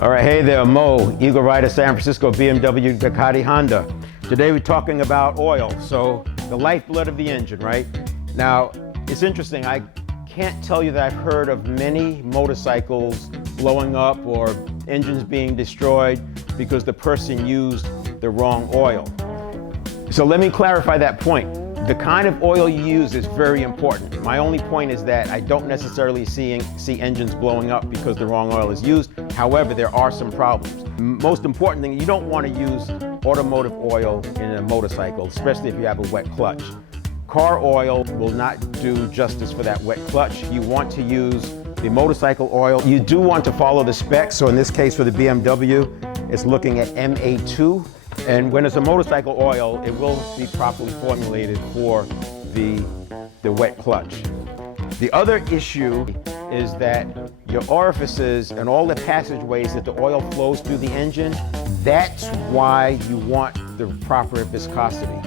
All right, hey there, Mo, Eagle Rider, San Francisco, BMW, Ducati, Honda. Today we're talking about oil, so the lifeblood of the engine, right? Now, it's interesting, I can't tell you that I've heard of many motorcycles blowing up or engines being destroyed because the person used the wrong oil. So let me clarify that point. The kind of oil you use is very important. My only point is that I don't necessarily see engines blowing up because the wrong oil is used. However, there are some problems. Most important thing, you don't want to use automotive oil in a motorcycle, especially if you have a wet clutch. Car oil will not do justice for that wet clutch. You want to use the motorcycle oil. You do want to follow the specs. So in this case for the BMW, it's looking at MA2. And when it's a motorcycle oil, it will be properly formulated for the wet clutch. The other issue is that your orifices and all the passageways that the oil flows through the engine, that's why you want the proper viscosity.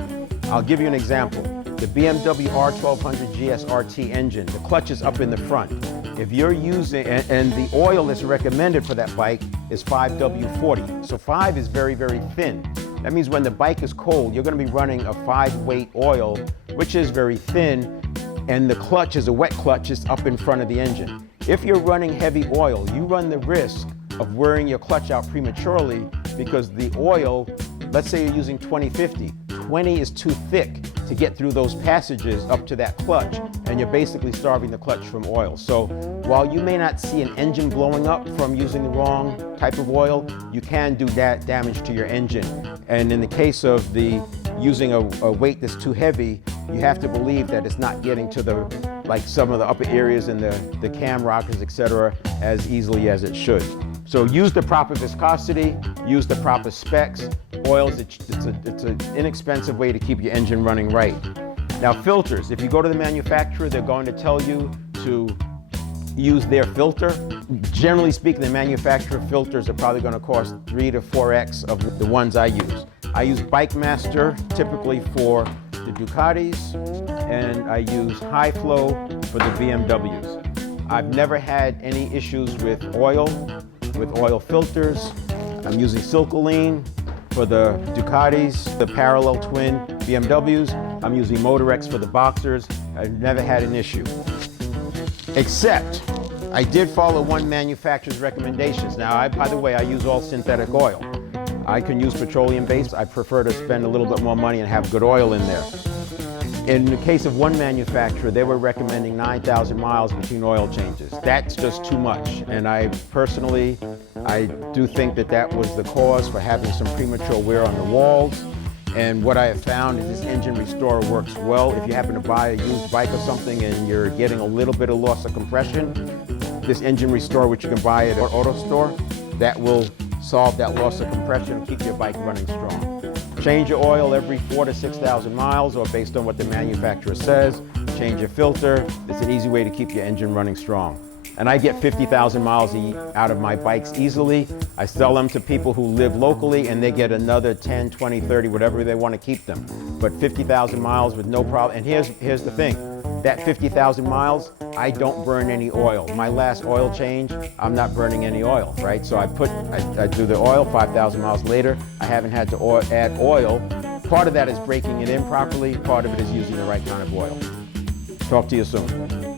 I'll give you an example. The BMW R1200 GSRT engine, the clutch is up in the front. If you're using, and the oil that's recommended for that bike is 5W40. So 5 is very, very thin. That means when the bike is cold, you're going to be running a 5-weight oil, which is very thin, and the clutch is a wet clutch, it's up in front of the engine. If you're running heavy oil, you run the risk of wearing your clutch out prematurely because the oil, let's say you're using 2050, 20 is too thick to get through those passages up to that clutch, and you're basically starving the clutch from oil. So while you may not see an engine blowing up from using the wrong type of oil, you can do that damage to your engine. And in the case of using a weight that's too heavy, you have to believe that it's not getting to like some of the upper areas in the cam rockers, etc., as easily as it should. So use the proper viscosity, use the proper specs. Oils, it's an inexpensive way to keep your engine running right. Now filters, if you go to the manufacturer, they're going to tell you to use their filter. Generally speaking, the manufacturer filters are probably going to cost 3 to 4x of the ones I use. I use Bike Master typically for the Ducatis, and I use High Flow for the BMWs. I've never had any issues with oil filters. I'm using Silcoline for the Ducatis, the parallel twin BMWs. I'm using Motorex for the Boxers. I've never had an issue. Except, I did follow one manufacturer's recommendations. Now, by the way, I use all synthetic oil. I can use petroleum-based. I prefer to spend a little bit more money and have good oil in there. In the case of one manufacturer, they were recommending 9,000 miles between oil changes. That's just too much. And I do think that was the cause for having some premature wear on the walls. And what I have found is this engine restorer works well. If you happen to buy a used bike or something and you're getting a little bit of loss of compression, this engine restorer, which you can buy at an auto store, that will solve that loss of compression and keep your bike running strong. Change your oil every 4,000 to 6,000 miles, or based on what the manufacturer says. Change your filter. It's an easy way to keep your engine running strong. And I get 50,000 miles out of my bikes easily. I sell them to people who live locally and they get another 10, 20, 30, whatever they want to keep them. But 50,000 miles with no problem. And here's the thing, that 50,000 miles, I don't burn any oil. My last oil change, I'm not burning any oil, right? So I do the oil, 5,000 miles later, I haven't had to add oil. Part of that is breaking it in properly, part of it is using the right kind of oil. Talk to you soon.